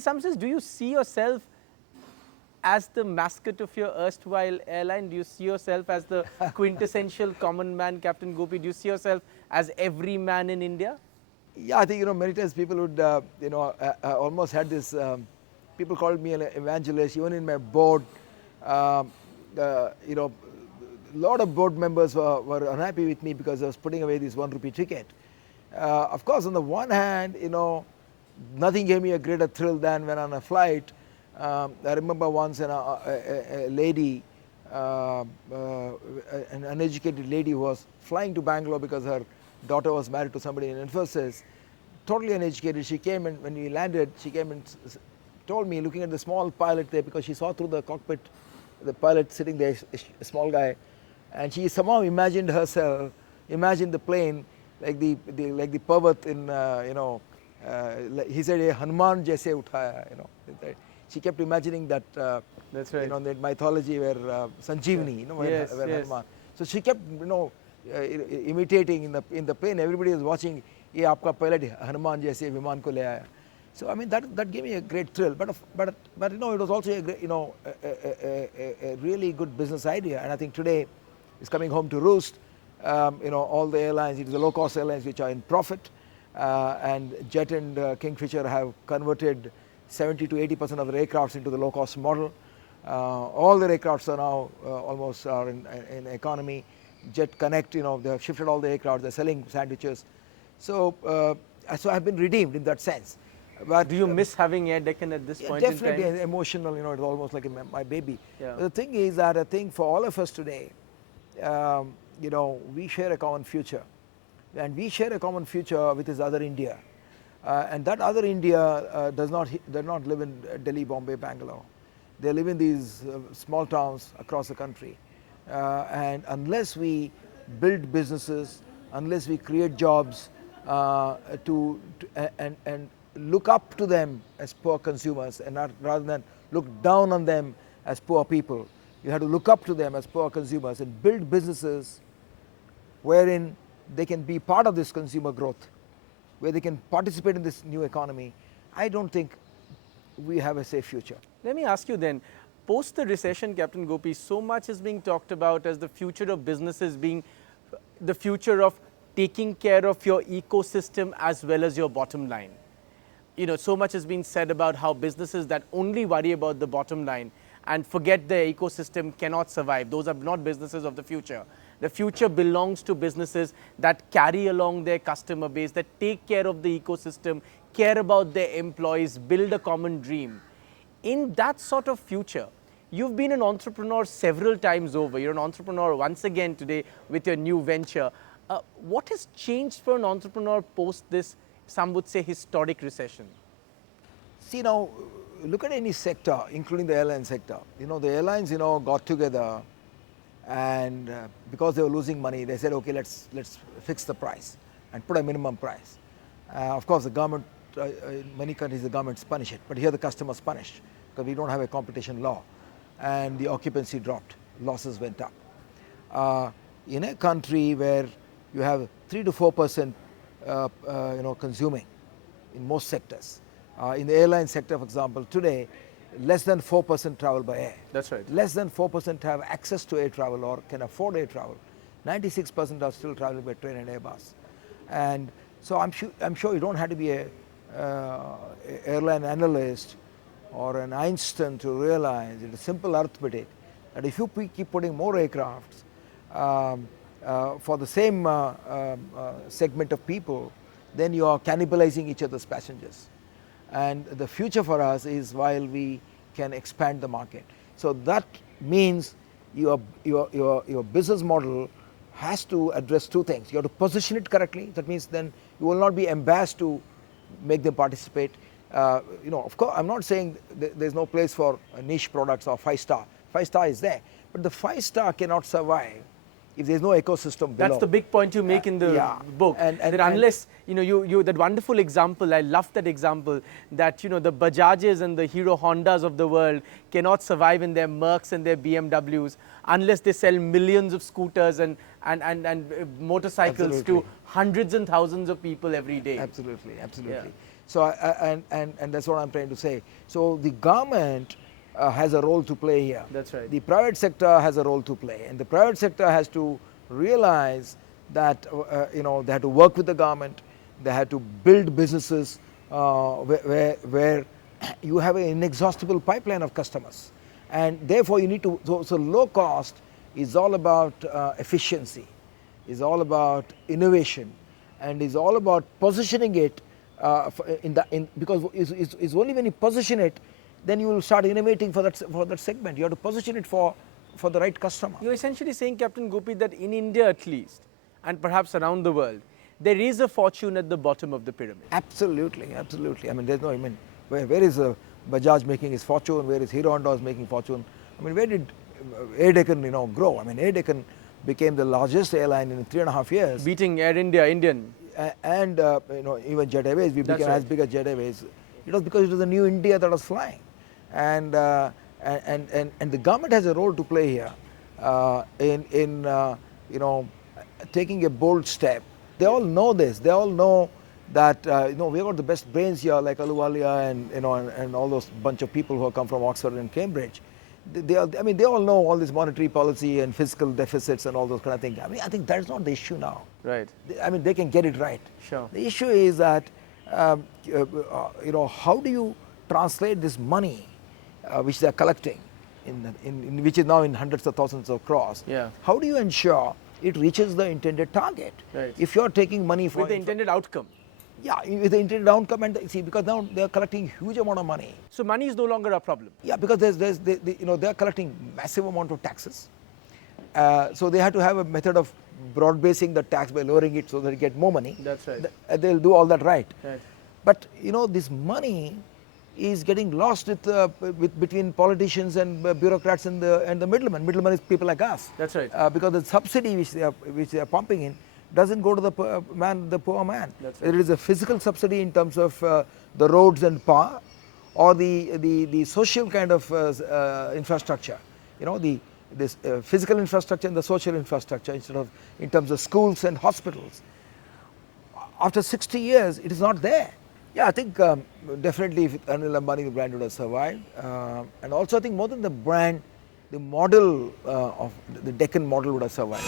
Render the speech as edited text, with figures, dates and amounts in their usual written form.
in some sense, do you see yourself as the mascot of your erstwhile airline? Do you see yourself as the quintessential common man, Captain Gopi? Do you see yourself as every man in India? Yeah, I think, many times people would, I almost had this, people called me an evangelist, even in my board. A lot of board members were unhappy with me because I was putting away this 1 rupee ticket. Of course, on the one hand, nothing gave me a greater thrill than when on a flight, I remember once a lady, an uneducated lady who was flying to Bangalore because her daughter was married to somebody in Infosys, totally uneducated. She came, and when we landed, she came and told me, looking at the small pilot there, because she saw through the cockpit, the pilot sitting there, a small guy, and she somehow imagined the plane like the Parvat in, he said, Hanuman jaise uthaya, She kept imagining that, that's right. That mythology where Sanjeevani, where Hanuman. So she kept, imitating in the plane. Everybody was watching. Ye aapka pilot Hanuman jaise viman ko le aaya. So I mean that gave me a great thrill. But it was also a really good business idea. And I think today it's coming home to roost. All the airlines, it is the low-cost airlines which are in profit, and Jet and Kingfisher have converted 70 to 80% of their aircrafts into the low-cost model. All their aircrafts are now almost are in economy. Jet Connect, they have shifted all the aircraft. They're selling sandwiches. So I've been redeemed in that sense. But do you miss having Air Deccan at this point in time? Definitely emotional. It's almost like my baby. Yeah. The thing is that I think for all of us today, we share a common future, and we share a common future with this other India, and that other India does not live in Delhi, Bombay, Bangalore. They live in these small towns across the country, and unless we build businesses, unless we create jobs, and look up to them as poor consumers, and rather than look down on them as poor people, you have to look up to them as poor consumers and build businesses wherein they can be part of this consumer growth, where they can participate in this new economy. I don't think we have a safe future. Let me ask you then, post the recession, Captain Gopi, so much is being talked about as the future of businesses being the future of taking care of your ecosystem as well as your bottom line. So much has been said about how businesses that only worry about the bottom line and forget their ecosystem cannot survive. Those are not businesses of the future. The future belongs to businesses that carry along their customer base, that take care of the ecosystem, care about their employees, build a common dream. In that sort of future, you've been an entrepreneur several times over. You're an entrepreneur once again today with your new venture. What has changed for an entrepreneur post this, some would say, historic recession? See, now, look at any sector, including the airline sector. The airlines, got together, and because they were losing money, they said, okay, let's fix the price and put a minimum price. Of course, the government, in many countries, the governments punish it, but here the customers punished because we don't have a competition law, and the occupancy dropped, losses went up. In a country where you have 3 to 4% consuming in most sectors. In the airline sector, for example, today, less than 4% travel by air. That's right. Less than 4% have access to air travel or can afford air travel. 96% are still traveling by train and Airbus. And so I'm sure you don't have to be a airline analyst or an Einstein to realize it's a simple arithmetic that if you keep putting more aircrafts for the same segment of people, then you are cannibalizing each other's passengers. And the future for us is while we can expand the market. So that means your business model has to address two things. You have to position it correctly. That means then you will not be embarrassed to make them participate. Of course, I'm not saying there's no place for niche products or 5-star. 5-star is there, but the 5-star cannot survive if there's no ecosystem below. That's the big point you make in the book. That unless, you that wonderful example, I love that example, that, the Bajajes and the Hero Hondas of the world cannot survive in their Mercs and their BMWs unless they sell millions of scooters and motorcycles to hundreds and thousands of people every day. Absolutely. Yeah. So and that's what I'm trying to say. So the government has a role to play here. That's right. The private sector has a role to play, and the private sector has to realize that they have to work with the government. They have to build businesses where you have an inexhaustible pipeline of customers, and therefore you need to. So low cost is all about efficiency, is all about innovation, and is all about positioning it because it's only when you position it, then you will start innovating for that segment. You have to position it for the right customer. You're essentially saying, Captain Gopi, that in India at least, and perhaps around the world, there is a fortune at the bottom of the pyramid. Absolutely, absolutely. I mean, there's no. I mean, where is Bajaj making his fortune? Where is Hero Honda making fortune? I mean, where did Air Deccan grow? I mean, Air Deccan became the largest airline in 3.5 years, Beating Air India, Indian. And even Jet Airways, we became as big as Jet Airways. It was because it was the new India that was flying, and the government has a role to play here in taking a bold step. They all know this. They all know that we've got the best brains here, like Ahluwalia and all those bunch of people who have come from Oxford and Cambridge. They all know all this monetary policy and fiscal deficits and all those kind of things. I mean, I think that's not the issue now. Right. I mean, they can get it right. Sure. The issue is that how do you translate this money which they are collecting, which is now in hundreds of thousands of crores? Yeah. How do you ensure it reaches the intended target? Right. If you are taking money for With the intended outcome. Yeah, with the intended outcome, and see, because now they are collecting huge amount of money. So money is no longer a problem. Yeah, because they are collecting massive amount of taxes. So they have to have a method of broad basing the tax by lowering it so that they get more money. That's right. They'll do all that right. Right. But this money is getting lost between politicians and bureaucrats and the middlemen. Middlemen is people like us. That's right. Because the subsidy which they are pumping in doesn't go to the poor man. That's right. Whether it is a physical subsidy in terms of the roads and power, or the social kind of infrastructure. This physical infrastructure and the social infrastructure in terms of schools and hospitals. After 60 years, it is not there. Yeah, I think definitely if Anil Ambani, the brand would have survived. And also I think more than the brand, the model of the Deccan model would have survived.